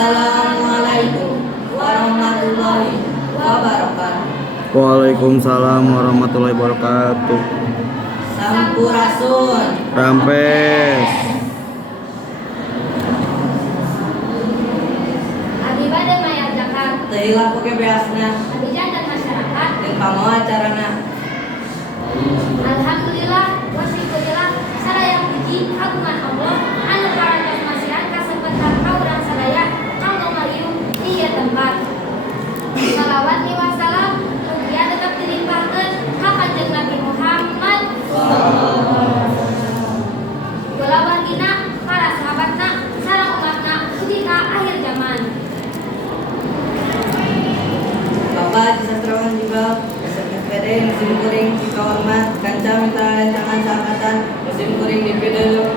Assalamualaikum warahmatullahi wabarakatuh. Waalaikumsalam warahmatullahi wabarakatuh. Sampurasun. Rampes. Abi bade mayajakan Teulah poke beasna abi jantan masyarakat. jeung pamawa acarana. Alhamdulillah wa syukurillah sadaya puji kagungan Allah anu parantos masihan kasempatan ka urang sadaya kanggo mariung di ieu tempat. Salawat ni wassalam mugia tetep dilimpahkeun ka Kanjeng Nabi Muhammad Gula baginda para sahabatna sareng umatna dugi ka akhir zaman. Bapak di sastrawan juga SPD musim kuring di kahormat kanca mitra rancangan seangkatan musim kuring di Pidana.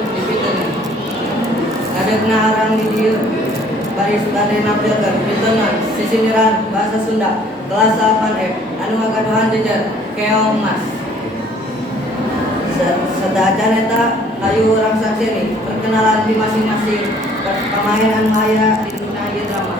Ngadegna arang di dieu baris tade nampilkeun piteungan sisiniran bahasa Sunda kelas 8F anu ngagaduhan jejer keong mas. Sedajan eta kayu urang saksini perkenalan di masing-masing pemain anu aya di dina ieu drama.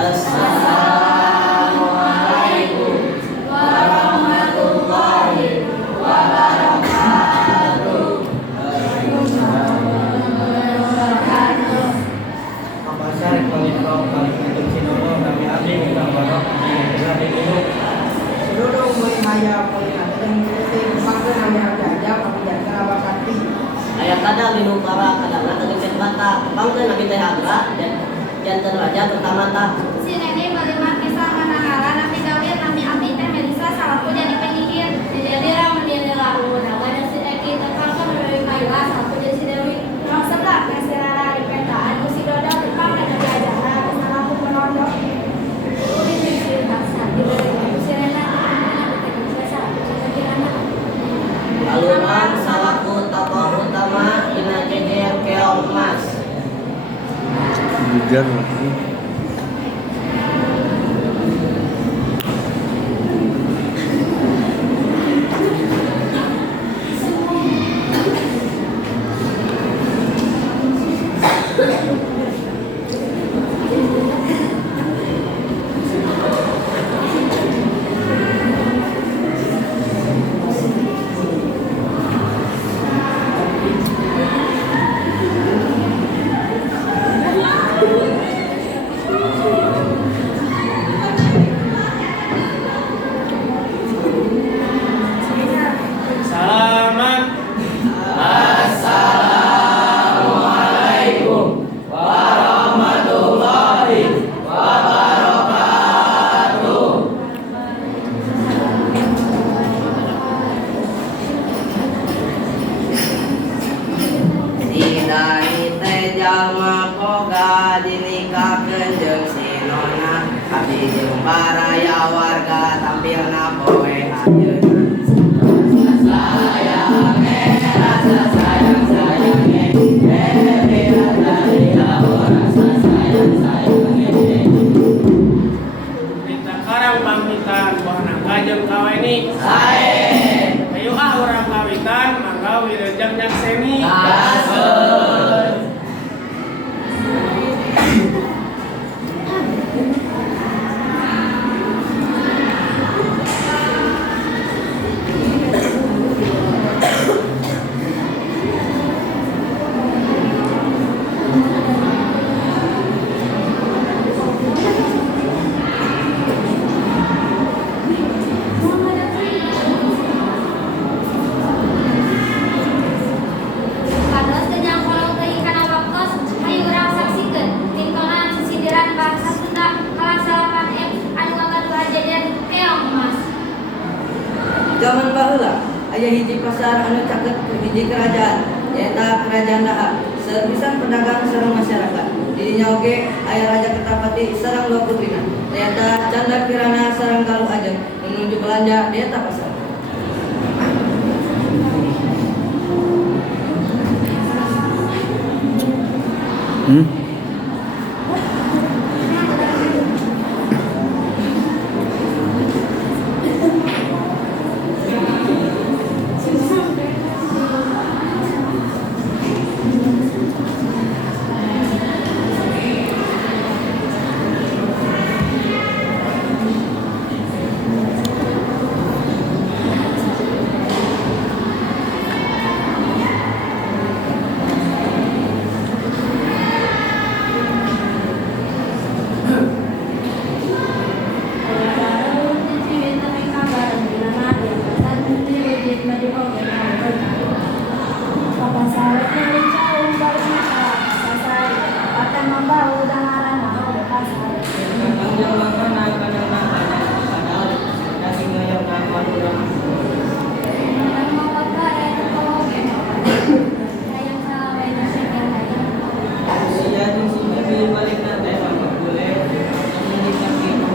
Assalamualaikum warahmatullahi wabarakatuh. Mabasar Kalito Kalimantan Sinono kami abdi kita barok di Rabi Dulu. Seluruh mulihaya polihan dan kritik paksa hanya jajak tapi jasa awasati. Ayat kada linu para kadangna tegese bata pangkeun nabi teh agra dan janten raja pertama ta. Si Nene balimat kisah manangala nami gawir nami abdi teh Melisa salaku jadi penyihir jadi ramendiri laut dan si Eki tekalkan dari Kaila salaku jadi si Dewi orang sebelah nasi rara di petaan si Dodo tepang dan jadi ajaran salaku penondok uri si bahasa di bawah si Rena nabi teh Melisa salaku jadi anak Alurang salaku tokoh utama dina jejer keong mas. Bujar. Selamat Assalamualaikum warahmatullahi wabarakatuh. Sidani teh jalma boga dinikahkeun jeung si nona abdi jeung baraya warga tampilna poe ayeuna. kita karang pamitan buahna kajeng kaweni. Sae Ayo urang kawitan mangga wilujeng nyakseni. gaskeun. Kados kenyang kolong teuing kana waktos hayu urang saksikeun tingtolan sisidiran bangsa Sunda kelas 8F anu ngagaduhan jajan keong mas. Zaman baheula aya hiji pasar anu caket ke hiji kerajaan nyaeta Kerajaan Daha. Sepisan pedagang sareng masyarakat. Di dinya oge aya Raja Kertapati sareng dua putrina. Nyaeta Canda Kirana sareng Galuh Ajeng menuju belanja di eta pasar. Hmm? Panjang makanan padahal nasi ngayam na madura. Siya din si Bibi balik natin magpagkulit. Ang nalitan dito.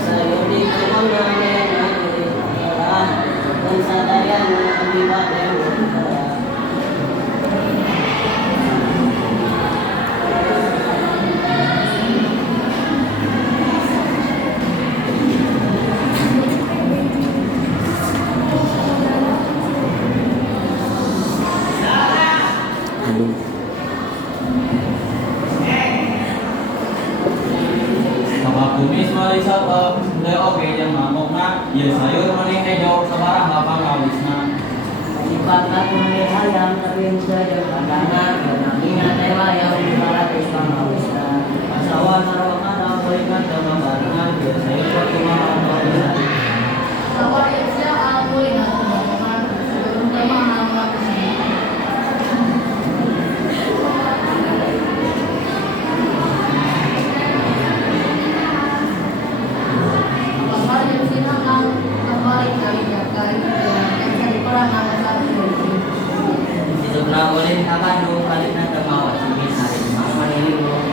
Sa yun ko mga ngayon kung sa dayan mga kabibayan. Aduh. Mga kumis malisa na oke yang ngamok na. Ya sayur maning ejo sabarang lapang awis na. Sifat aku hayam tapi saja kadana karena teh wayang para pisang awisa. Asawa narawakana balikan dalam barengan. Ya sayur waktu malam awis. Itu na ulit akan do balik na tamawa sige sa mga maniligo.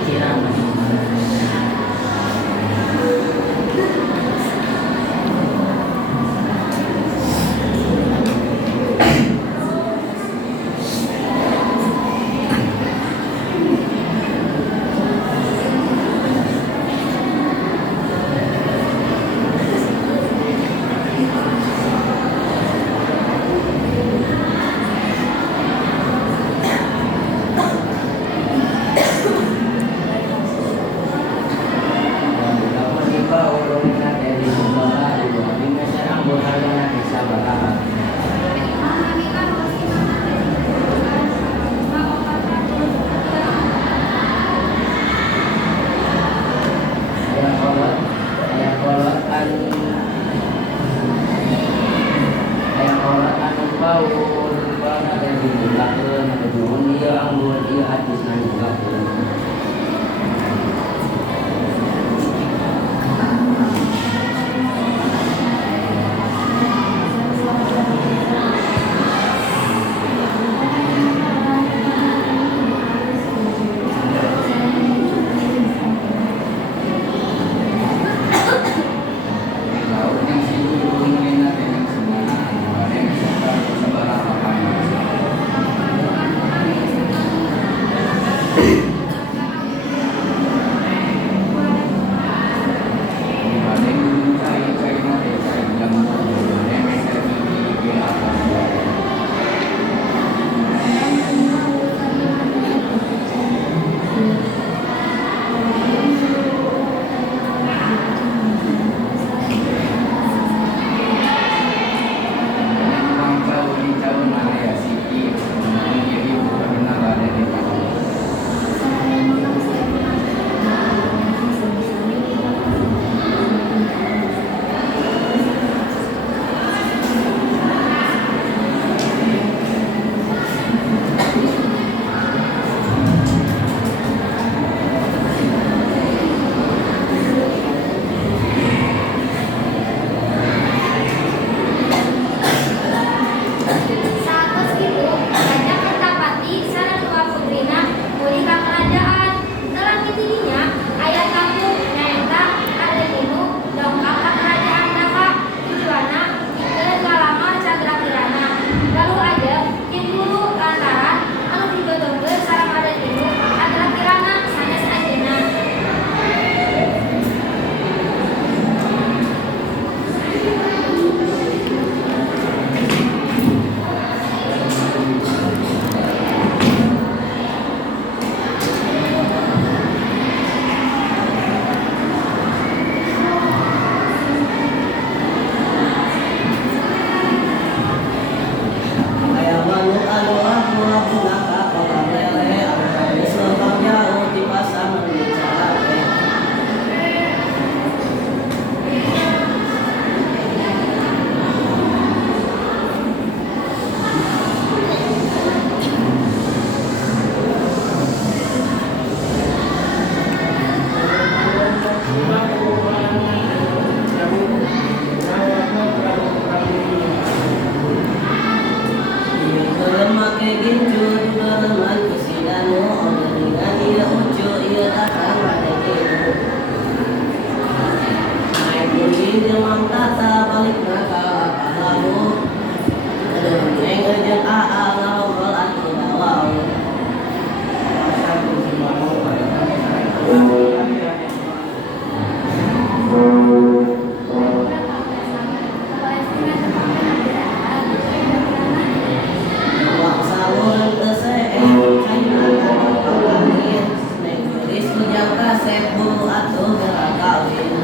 sebu atuh gerak kawin.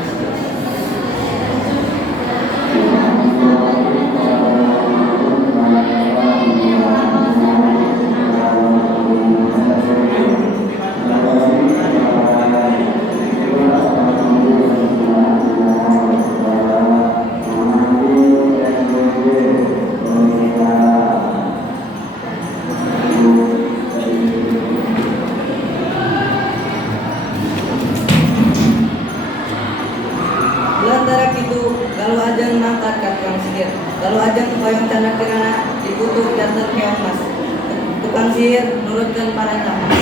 Lantaran itu, kalau ajang mangkat ke tukang sihir, kalau ajang koyong tanah kirana dikutuk dan terkeong mas. Tukang sihir nurutkan parentah mas.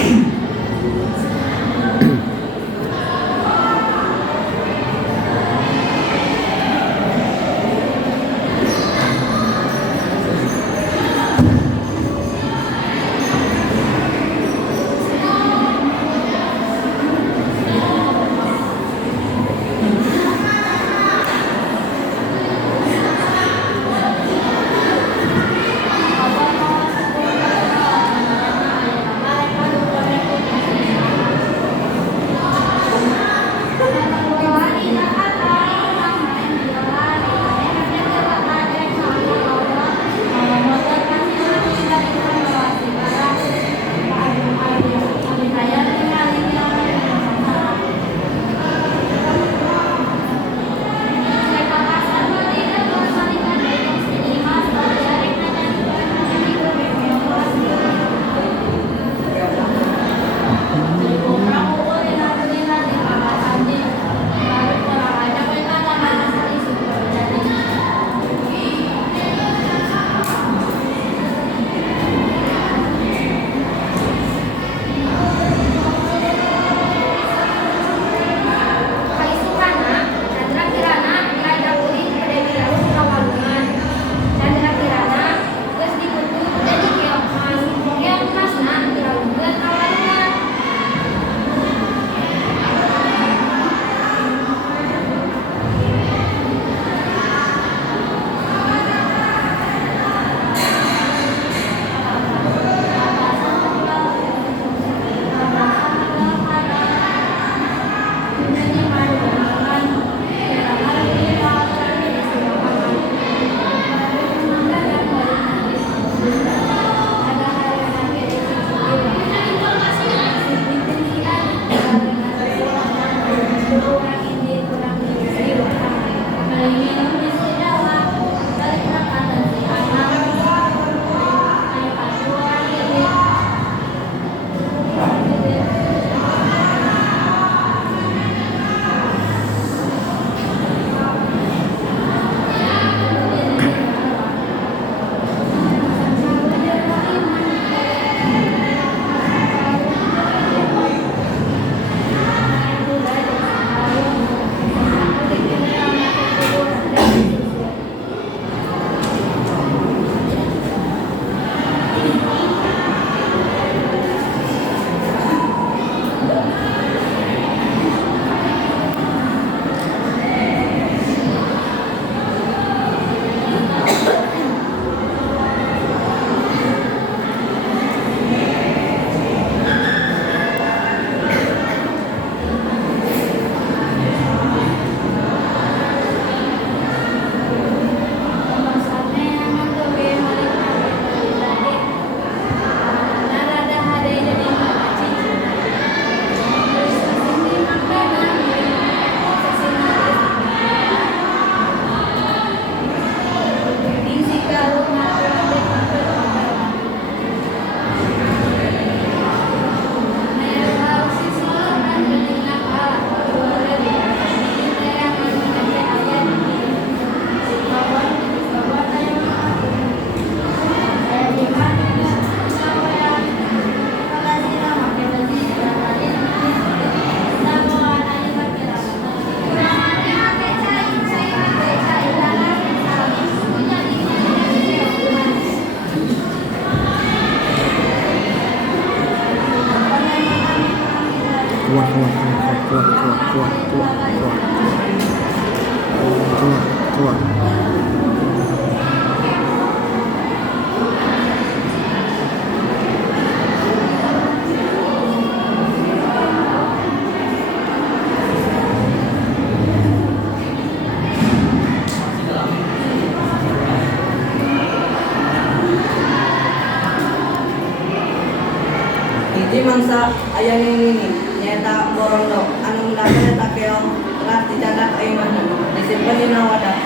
aya ini nyata borondok anu mendapatkan eta keong telah dicatat ayeuna mana disimpen dina wadah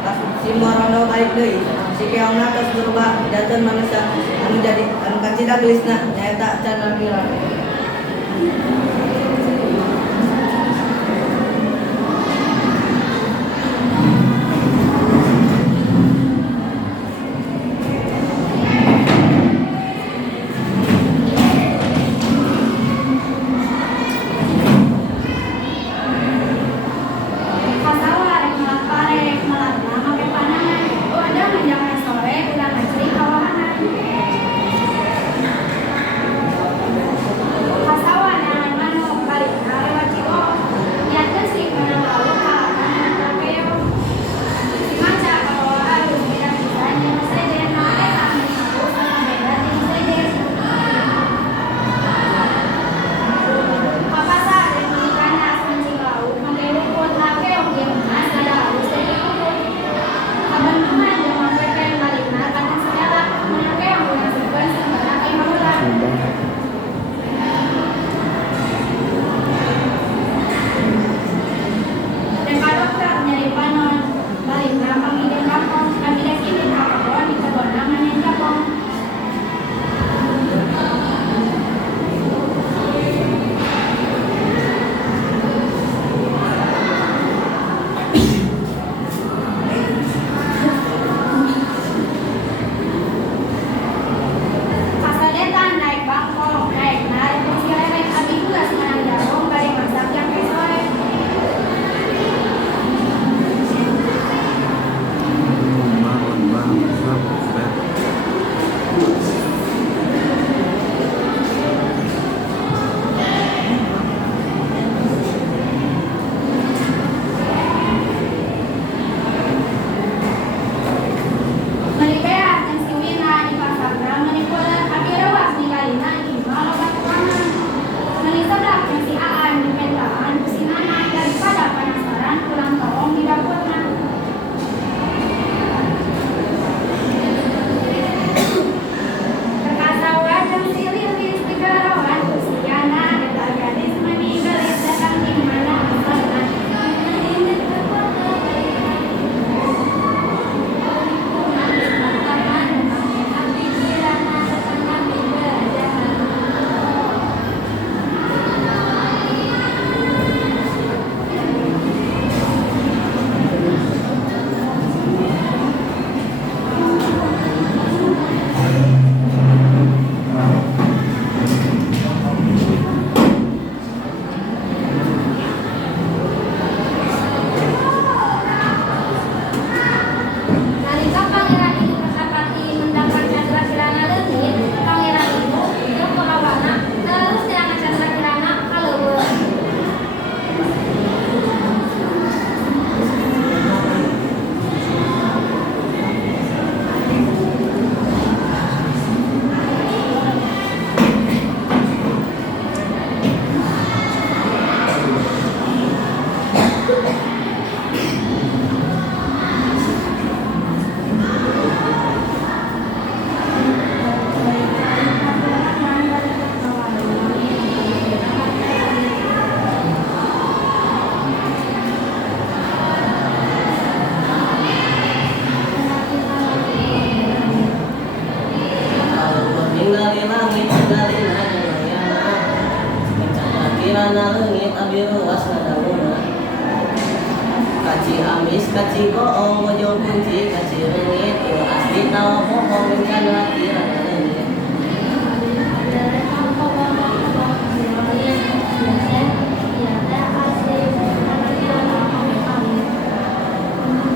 pas si borondok balik deui si keongna tos berubah daten manusia anu jadi anu kacida gelisna nyata Chandra Mira. Kaci amis, kaci goong, bojong kunci, kaci rengit, asli tawa pohong, rencana kirana rengit.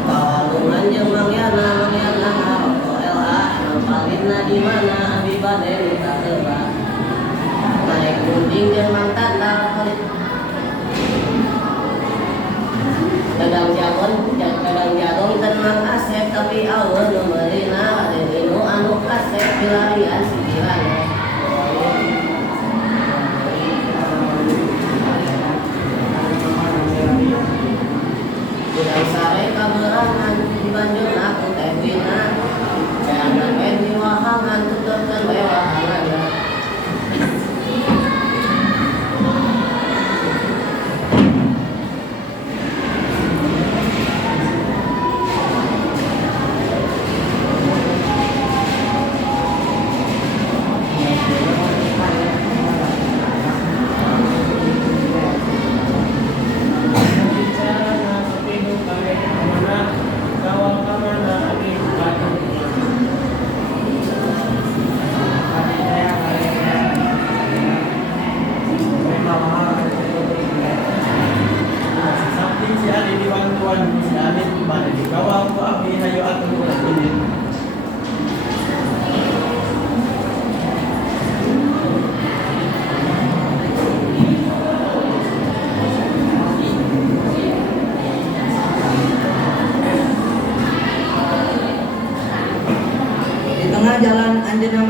Kawalungan jeung mangyana ngaroko LA, nampalina di mana abi bade minta heula. Naik gunting jeung mang tandang kulit. Kadang jagon tenang asep tapi awan numerina ada inu anu asep pilarian sikirana. Udang sare kaberangan di banjur aku teh wina. Jangan main di wahangan tutupkan wahangan.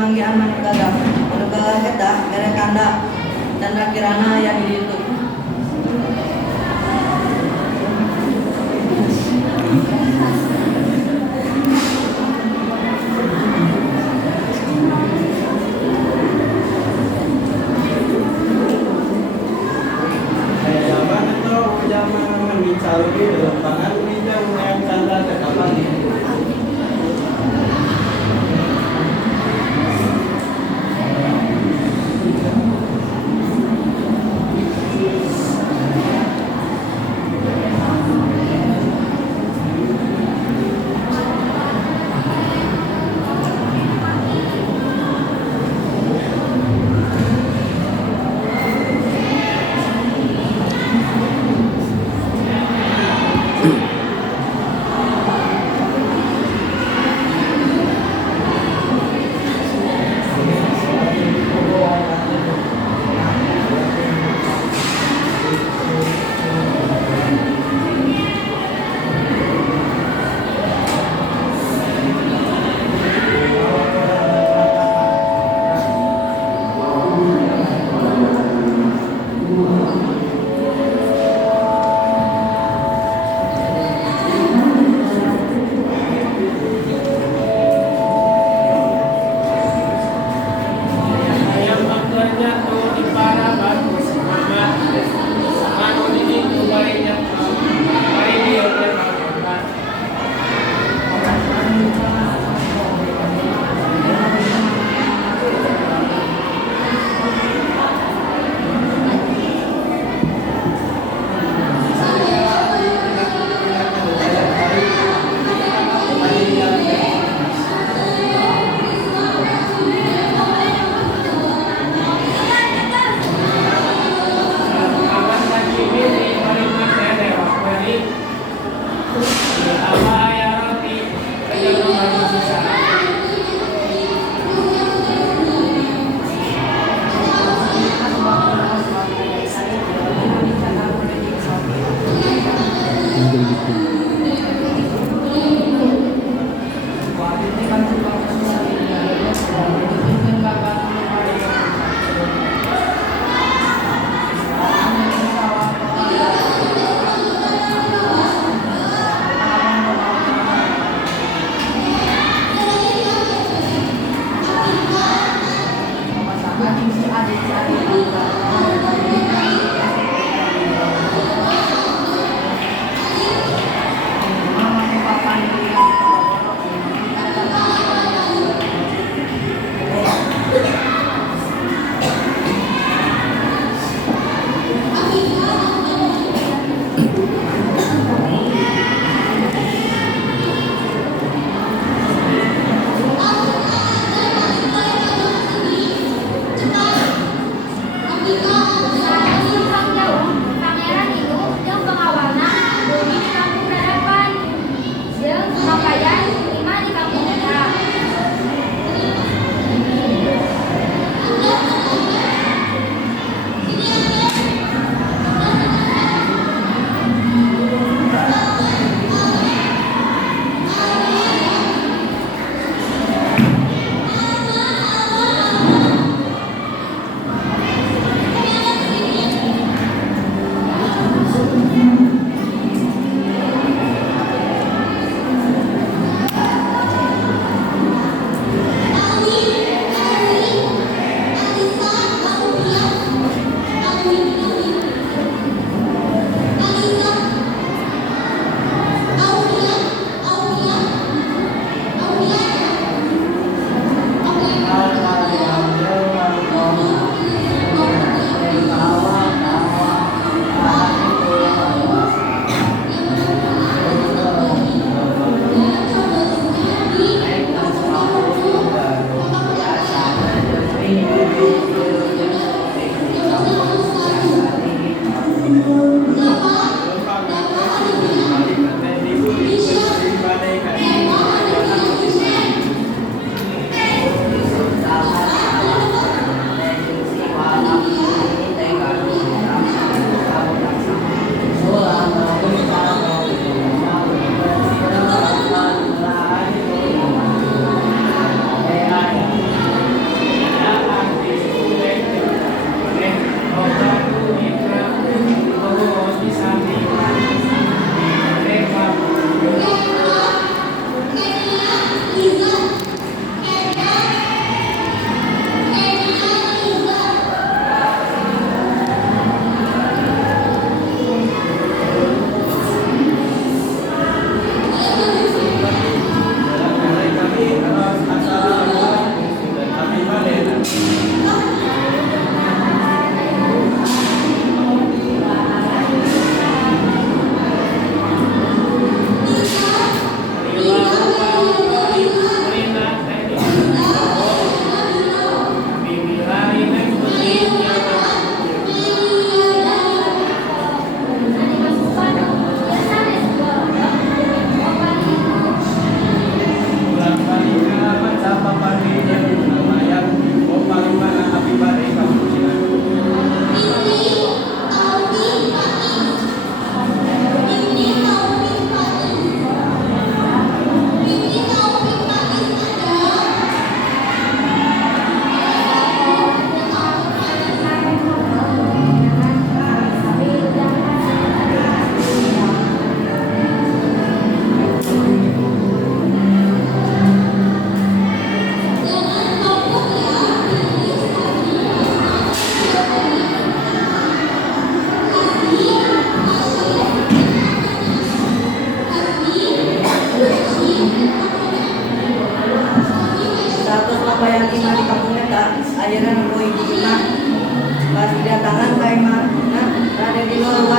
panggian manuk gagap. Manuk gagap eta mere kanda tanda kirana yang di itu. Zaman itu zaman mencari dalam tangan meja yang tanda kekapan ini.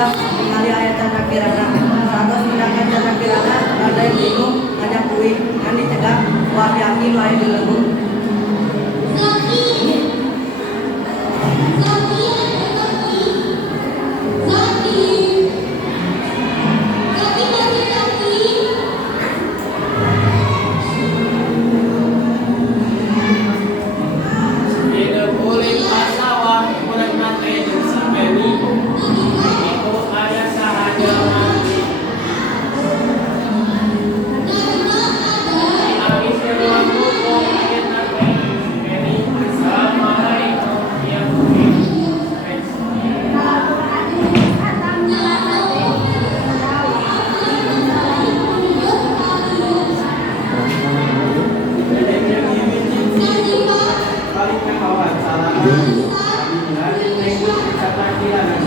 luas ningali aya tanda kirana satos tindakan tanda kirana ada yang bingung ngajak kuih ngan dicegah ku aki-aki nu aya di leuweung. Hidup uling pasawah urang mate jeung si Memi. Iku aya sahaja mati. Abis keluar hukum kita teh si Memi. Assalamualaikum ya Bumi. Balik ke kawan salah. Nanti minggu bisa takdiran.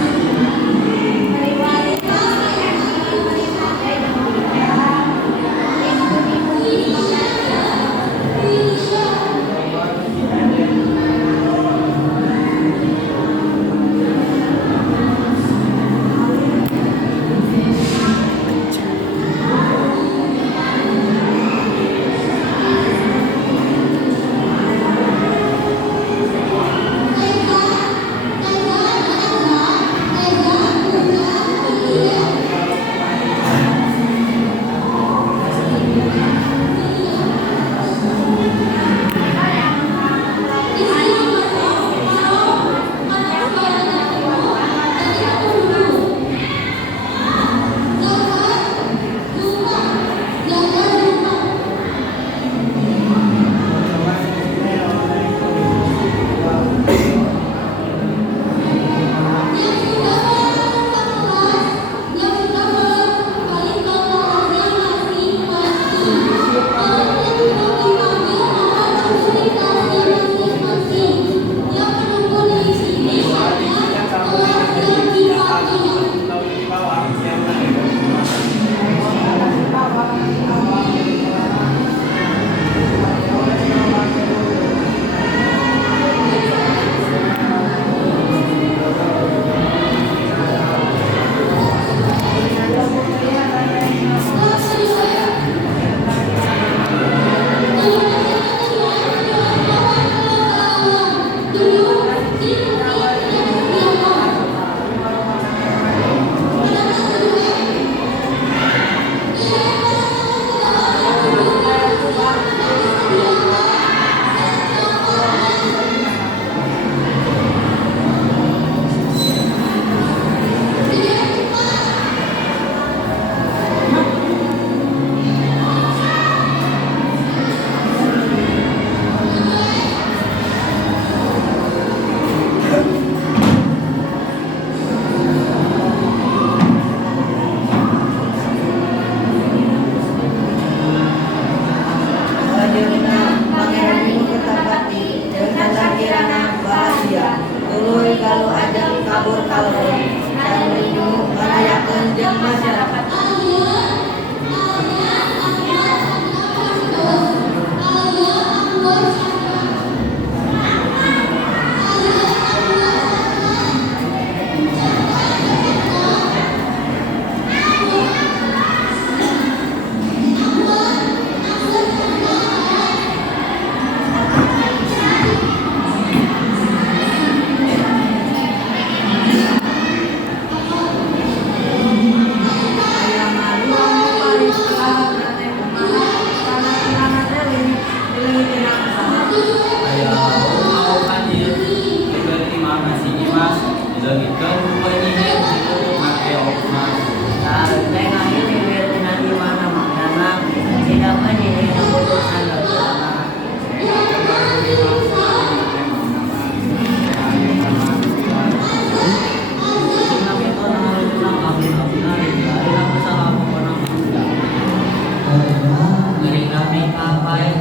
Ngeri kami kapai